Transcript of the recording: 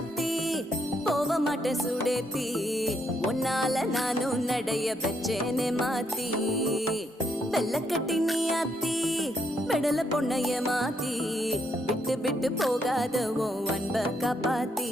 ஆத்தி போக மாட்டேன் சுடேத்தி உன்னால நானும் நடைய பெற்றேனே மாத்தி வெள்ளக்கட்டி நீ ஆத்தி பெடல பொண்ணைய மாத்தி விட்டு விட்டு போகாத உன் அன்ப காப்பாத்தி